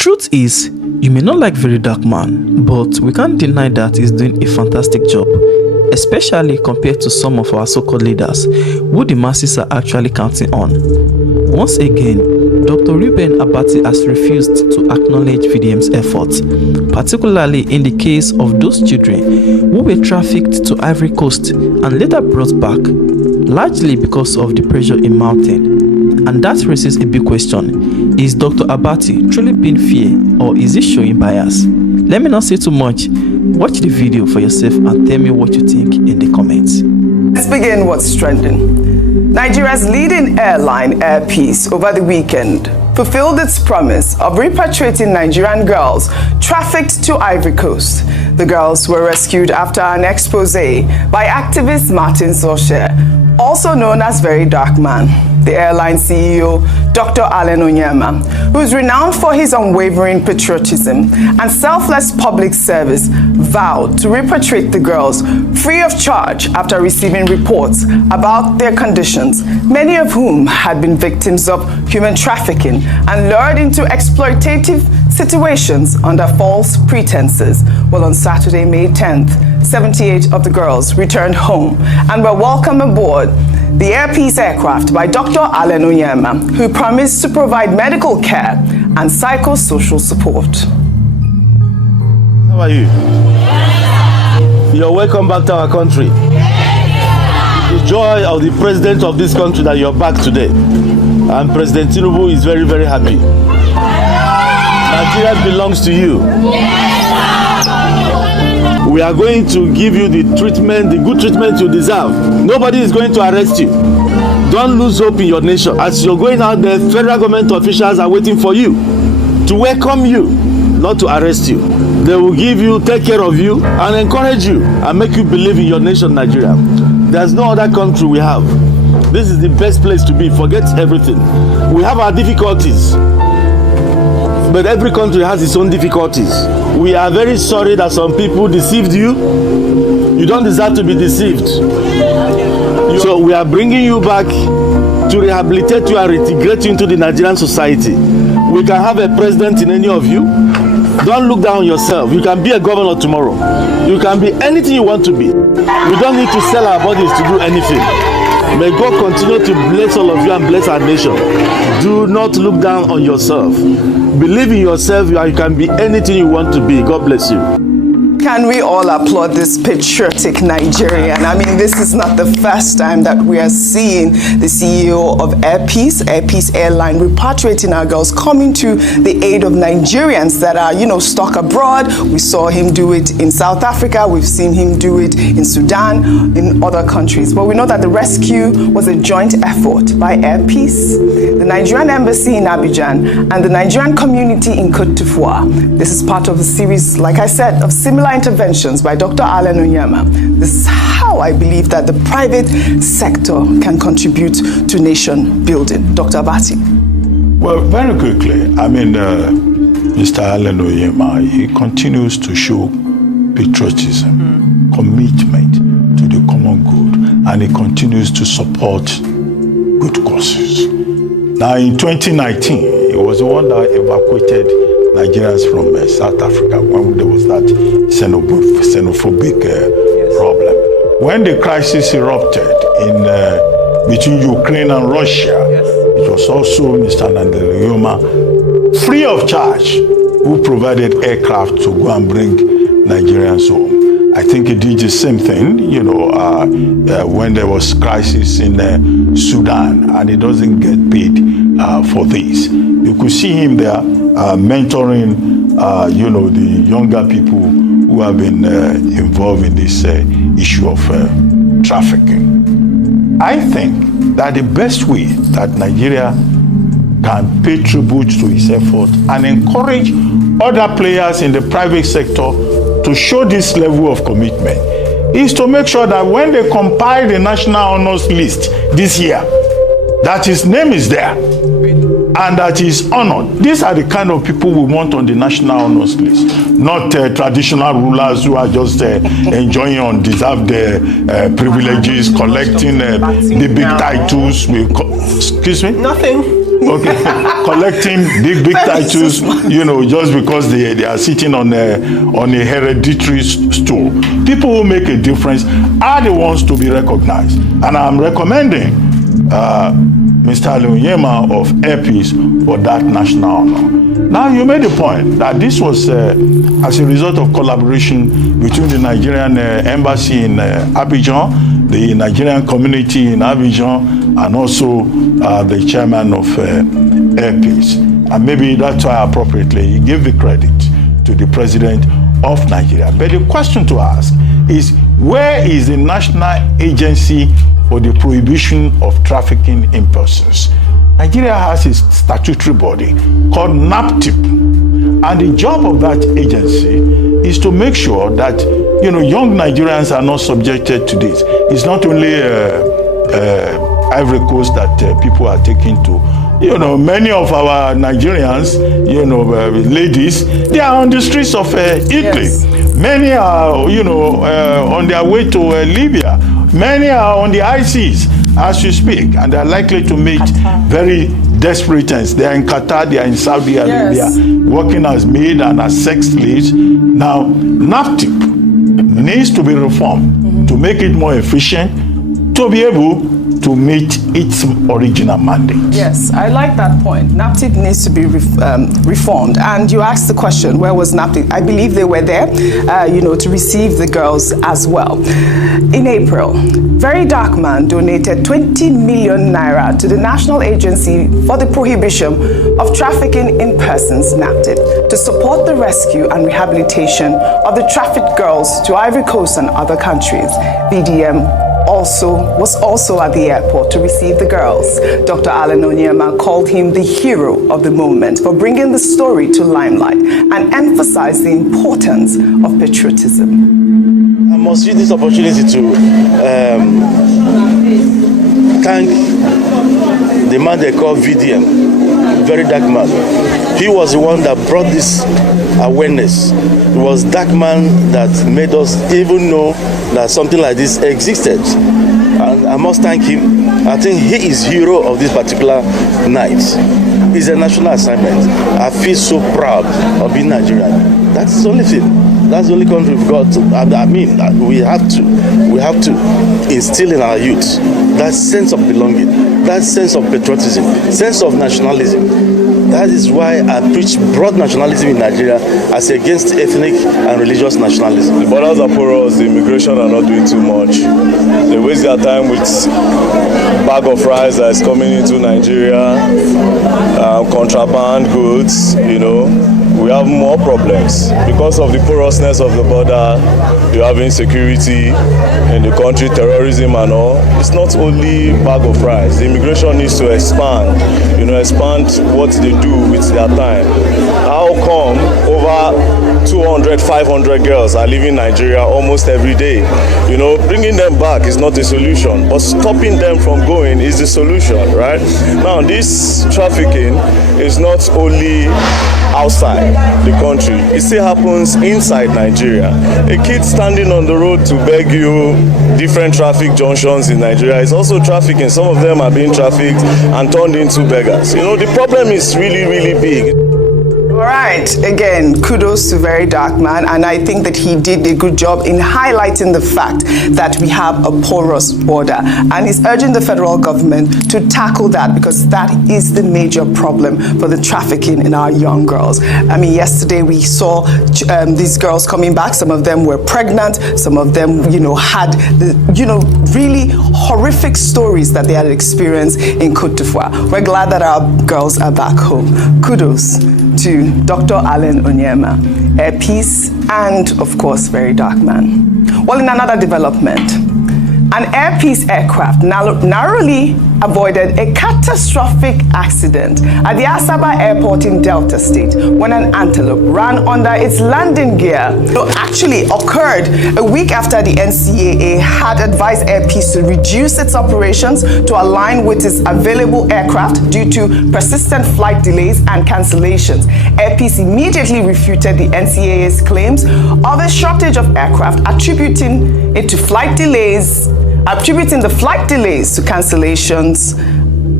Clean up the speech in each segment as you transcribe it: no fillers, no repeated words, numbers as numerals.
truth is, you may not like VeryDarkMan, but we can't deny that he's doing a fantastic job, especially compared to some of our so-called leaders who the masses are actually counting on. Once again, Dr. Reuben Abati has refused to acknowledge VDM's efforts, particularly in the case of those children who were trafficked to Ivory Coast and later brought back, largely because of the pressure in mountain. And that raises a big question: is Dr. Abati truly being fair, or is he showing bias? Let me not say too much. Watch the video for yourself and tell me what you think in the comments. Let's begin what's trending. Nigeria's leading airline, Air Peace, over the weekend fulfilled its promise of repatriating Nigerian girls trafficked to Ivory Coast. The girls were rescued after an expose by activist Martin Socher, also known as VeryDarkMan. The airline CEO, Dr. Allen Onyema, who is renowned for his unwavering patriotism and selfless public service, vowed to repatriate the girls free of charge after receiving reports about their conditions, many of whom had been victims of human trafficking and lured into exploitative situations under false pretenses. Well, on Saturday, May 10th, 78 of the girls returned home and were welcomed aboard the Air Peace aircraft by Dr. Allen Onyema, who promised to provide medical care and psychosocial support. How are you? You're welcome back to our country. The joy of the president of this country that you're back today. And President Tinubu is very, very happy. Nigeria belongs to you. We are going to give you the treatment, the good treatment you deserve. Nobody is going to arrest you. Don't lose hope in your nation. As you're going out there, federal government officials are waiting for you to welcome you, not to arrest you. They will give you, take care of you, and encourage you, and make you believe in your nation, Nigeria. There's no other country we have. This is the best place to be. Forget everything. We have our difficulties, but every country has its own difficulties. We are very sorry that some people deceived you. You don't deserve to be deceived. So we are bringing you back to rehabilitate you and reintegrate you into the Nigerian society. We can have a president in any of you. Don't look down on yourself. You can be a governor tomorrow. You can be anything you want to be. We don't need to sell our bodies to do anything. May God continue to bless all of you and bless our nation. Do not look down on yourself. Believe in yourself and you can be anything you want to be. God bless you. Can we all applaud this patriotic Nigerian? I mean, this is not the first time that we are seeing the CEO of Air Peace Airline, repatriating our girls, coming to the aid of Nigerians that are, stuck abroad. We saw him do it in South Africa. We've seen him do it in Sudan, in other countries. But we know that the rescue was a joint effort by Air Peace, the Nigerian Embassy in Abidjan, and the Nigerian community in Côte d'Ivoire. This is part of a series, like I said, of similar interventions by Dr. Allen Onyema. This is how I believe that the private sector can contribute to nation building. Dr. Abati. Well, very quickly, Mr. Allen Onyema, he continues to show patriotism, commitment to the common good, and he continues to support good causes. Now, in 2019, he was the one that evacuated Nigerians from South Africa when there was that xenophobic problem. When the crisis erupted between Ukraine and Russia, it was also Mr. Onyema, free of charge, who provided aircraft to go and bring Nigerians home. I think he did the same thing, when there was crisis in Sudan, and he doesn't get paid for this. You could see him there mentoring, the younger people who have been involved in this issue of trafficking. I think that the best way that Nigeria can pay tribute to his effort and encourage other players in the private sector to show this level of commitment is to make sure that when they compile the National Honors List this year, that his name is there and that he is honored. These are the kind of people we want on the National Honors List, not traditional rulers who are just enjoying undeserved privileges, collecting the big titles. Excuse me? Nothing. Okay. Collecting big titles, just because they are sitting on a hereditary stool. People who make a difference are the ones to be recognized. And I'm recommending Mr. Onyema of Air Peace for that national honor. Now, you made the point that this was as a result of collaboration between the Nigerian embassy in Abidjan, the Nigerian community in Abidjan, and also the chairman of Air Peace. And maybe that's why appropriately he gave the credit to the president of Nigeria. But the question to ask is, where is the National Agency for the Prohibition of Trafficking in Persons? Nigeria has a statutory body called NAPTIP, and the job of that agency is to make sure that young Nigerians are not subjected to this. It's not only Ivory Coast that people are taking to. Many of our Nigerians, ladies, they are on the streets of Italy. Yes. Many are, on their way to Libya. Many are on the high seas as you speak, and they are likely to meet very desperate ends. They are in Qatar, they are in Saudi Arabia, working as maid and as sex slaves. Now, NAPTIP needs to be reformed to make it more efficient, to be able to meet its original mandate. Yes, I like that point. NAPTIP needs to be reformed. And you asked the question, where was NAPTIP? I believe they were there, to receive the girls as well. In April, VeryDarkMan donated 20 million naira to the National Agency for the Prohibition of Trafficking in Persons, NAPTIP, to support the rescue and rehabilitation of the trafficked girls to Ivory Coast and other countries. VDM was also at the airport to receive the girls. Dr. Abati and VeryDarkMan called him the hero of the moment for bringing the story to limelight and emphasized the importance of patriotism. I must use this opportunity to thank the man they call VDM, VeryDarkMan. He was the one that brought this awareness. It was Darkman that made us even know that something like this existed. And I must thank him. I think he is hero of this particular night. It's a national assignment. I feel so proud of being Nigerian. That's the only thing. That's the only country we've got to. I mean, we have to instill in our youth that sense of belonging, that sense of patriotism, sense of nationalism. That is why I preach broad nationalism in Nigeria as against ethnic and religious nationalism. The borders are porous, the immigration are not doing too much. They waste their time with bag of rice that is coming into Nigeria, contraband goods, We have more problems. Because of the porousness of the border, you have insecurity in the country, terrorism and all. It's not only bag of rice. The immigration needs to expand, expand what they do with their time. How come over 200, 500 girls are leaving Nigeria almost every day? Bringing them back is not the solution, but stopping them from going is the solution, right? Now, this trafficking is not only outside the country, it still happens inside Nigeria. A kid standing on the road to beg you different traffic junctions in Nigeria is also trafficking. Some of them are being trafficked and turned into beggars. The problem is really, really big. All right, again, kudos to VeryDarkMan, and I think that he did a good job in highlighting the fact that we have a porous border, and he's urging the federal government to tackle that because that is the major problem for the trafficking in our young girls. I mean, yesterday we saw these girls coming back. Some of them were pregnant. Some of them, had the, really horrific stories that they had experienced in Côte d'Ivoire. We're glad that our girls are back home. Kudos to Dr. Abati Onyema, Air Peace, and of course, VeryDarkMan. Well, in another development, an Air Peace aircraft narrowly avoided a catastrophic accident at the Asaba airport in Delta State when an antelope ran under its landing gear. It actually occurred a week after the NCAA had advised Air Peace to reduce its operations to align with its available aircraft due to persistent flight delays and cancellations. Air Peace immediately refuted the NCAA's claims of a shortage of aircraft, attributing the flight delays to cancellations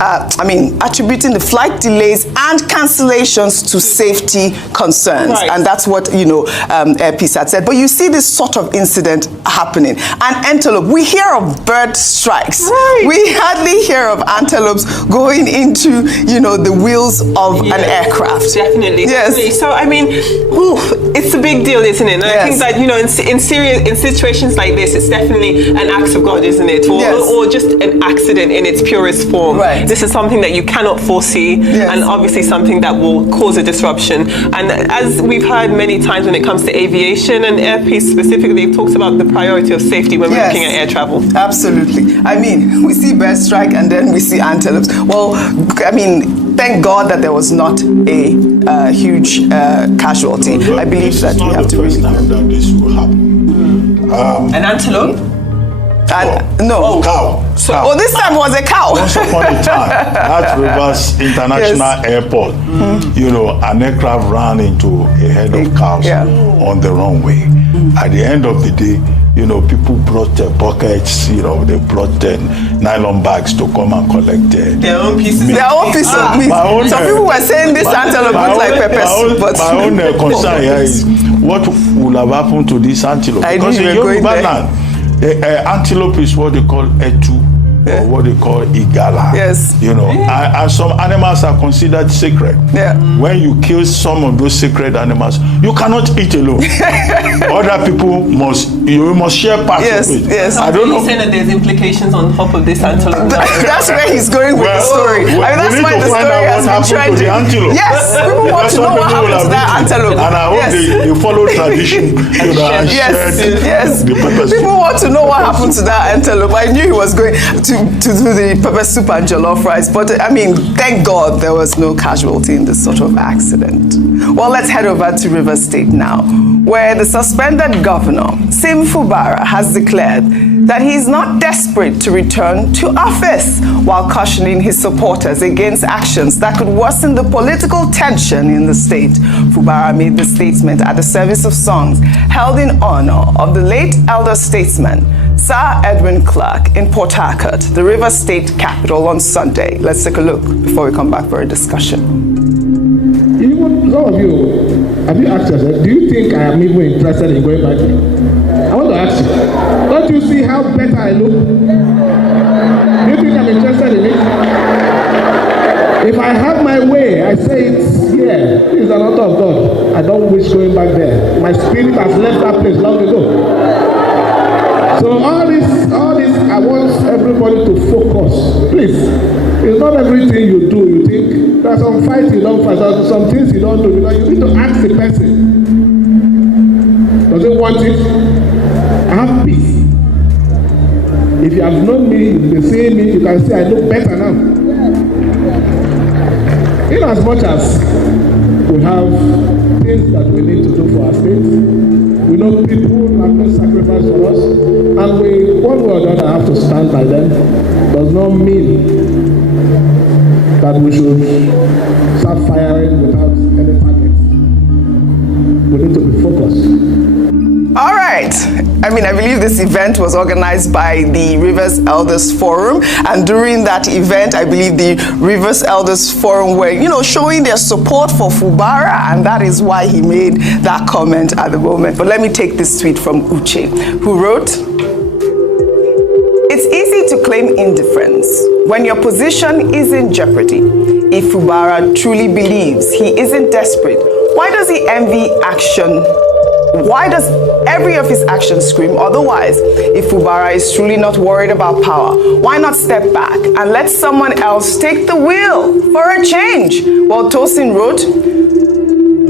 attributing the flight delays and cancellations to safety concerns. Right. And that's what, Air Peace had said. But you see this sort of incident happening. And antelope, we hear of bird strikes. Right. We hardly hear of antelopes going into, the wheels of an aircraft. Definitely. Yes. Definitely. So, it's a big deal, isn't it? And I think that, in situations like this, it's definitely an act of God, isn't it? Or just an accident in its purest form. Right. This is something that you cannot foresee, and obviously something that will cause a disruption. And as we've heard many times when it comes to aviation and Air Peace specifically, it talks about the priority of safety when we're looking at air travel. Absolutely. We see bird strike and then we see antelopes. Well, thank God that there was not a huge casualty. I believe that we have to first time that this will happen. An antelope? No. Cow. So, this time was a cow. Once upon a time, at Rivers International Airport, an aircraft ran into a herd of cows on the runway. At the end of the day, people brought their buckets, they brought their nylon bags to come and collect their own pieces. Their own piece of meat. Some people were saying this antelope looks like pepper soup. But my own concern here is what will have happened to this antelope? Because in Yoruba land, antelope is what they call etu, or what they call igala. Yes. And some animals are considered sacred. Yeah. When you kill some of those sacred animals, you cannot eat alone. Other people must share parts of it. Yes. I don't know. You're saying that there's implications on top of this antelope. That's where he's going with the story. That's why the story has been trending. Yes, people want to know what happened to that antelope. And I hope they follow tradition. And Yes. The pepper soup. People want to know what happened to that antelope. I knew he was going to do the pepper soup and jollof rice, but thank God there was no casualty in this sort of accident. Well, let's head over to Rivers State now, where the suspended governor, Fubara, has declared that he is not desperate to return to office, while cautioning his supporters against actions that could worsen the political tension in the state. Fubara made the statement at the service of songs held in honor of the late elder statesman, Sir Edwin Clark, in Port Harcourt, the Rivers State capital, on Sunday. Let's take a look before we come back for a discussion. Even some of you, have you asked yourself, do you think I am even interested in going back? I want to ask you, don't you see how better I look? Do you think I'm interested in it? If I have my way, I say it's here. This is an altar of God. I don't wish going back there. My spirit has left that place long ago. So all this, I want everybody to focus. Please, it's not everything you do, you think. There's some fights you don't fight, there's some things you don't do. Because you need to ask the person, does he want it? I have peace. If you have known me, you've been seeing me, you can say I look better now. In as much as we have things that we need to do for our state, we know people have no sacrifice for us, and we, one way or the other, have to stand by them. Does not mean that we should start firing without any target. We need to be focused. All right. I believe this event was organized by the Rivers Elders Forum, and during that event, I believe the Rivers Elders Forum were, showing their support for Fubara, and that is why he made that comment at the moment. But let me take this tweet from Uche, who wrote, "It's easy to claim indifference when your position is in jeopardy. If Fubara truly believes he isn't desperate, why does he envy action? Why does every of his actions scream otherwise? If Fubara is truly not worried about power, why not step back and let someone else take the wheel for a change?" Well, Tosin wrote,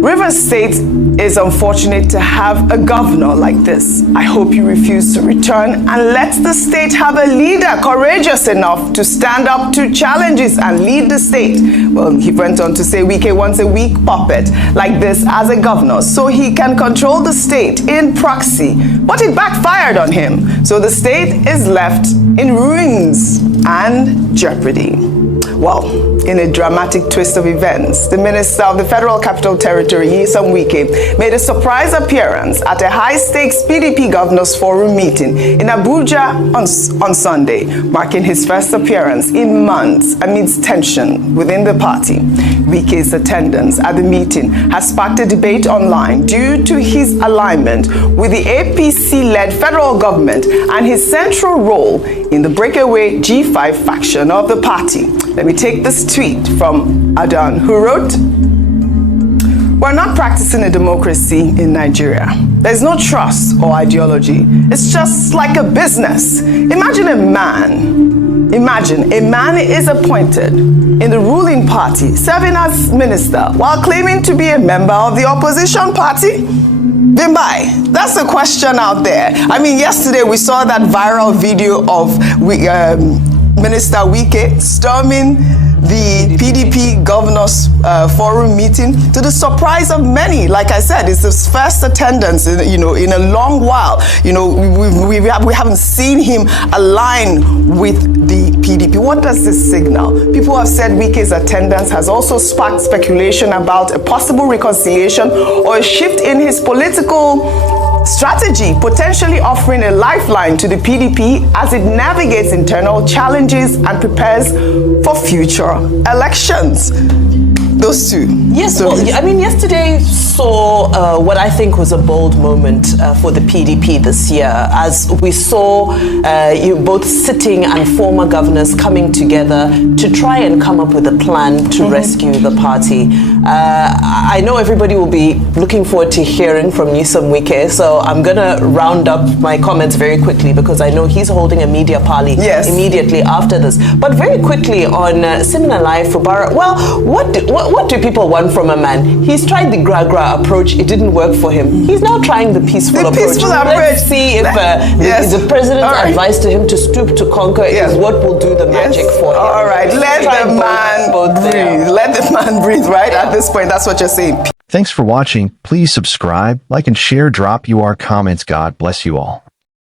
"Rivers State is unfortunate to have a governor like this. I hope you refuse to return and let the state have a leader courageous enough to stand up to challenges and lead the state." Well, he went on to say Wike wants a weak puppet like this as a governor so he can control the state in proxy, but it backfired on him. So the state is left in ruins and jeopardy. Well, in a dramatic twist of events, the Minister of the Federal Capital Territory, Wike, made a surprise appearance at a high-stakes PDP Governors Forum meeting in Abuja on Sunday, marking his first appearance in months amidst tension within the party. Wike's attendance at the meeting has sparked a debate online due to his alignment with the APC-led federal government and his central role in the breakaway G5 faction of the party. Let me take this tweet from Adan, who wrote, "We're not practicing a democracy in Nigeria. There's no trust or ideology. It's just like a business. Imagine a man is appointed in the ruling party, serving as minister while claiming to be a member of the opposition party. Bimbai, that's the question out there. I mean, yesterday we saw that viral video of Minister Wike storming the PDP Governors Forum meeting to the surprise of many. Like I said, it's his first attendance in a long while. We haven't seen him align with the PDP. What does this signal? People have said Wike's attendance has also sparked speculation about a possible reconciliation or a shift in his political strategy, potentially offering a lifeline to the PDP as it navigates internal challenges and prepares for future elections. Those two. Yes, well, I mean, yesterday saw what I think was a bold moment for the PDP this year, as we saw both sitting and former governors coming together to try and come up with a plan to rescue the party. I know everybody will be looking forward to hearing from Nyesom Wike, so I'm going to round up my comments very quickly because I know he's holding a media parley immediately after this. But very quickly on Siminalayi Fubara, well, what do people want from a man? He's tried the gra-gra approach. It didn't work for him. He's now trying the peaceful approach. Let's see if the president's advice to him to stoop to conquer is what will do the magic for him. All right, let the man breathe. Let the man breathe, right? At this point, that's what you're saying. Thanks for watching. Please subscribe, like, and share. Drop your comments. God bless you all.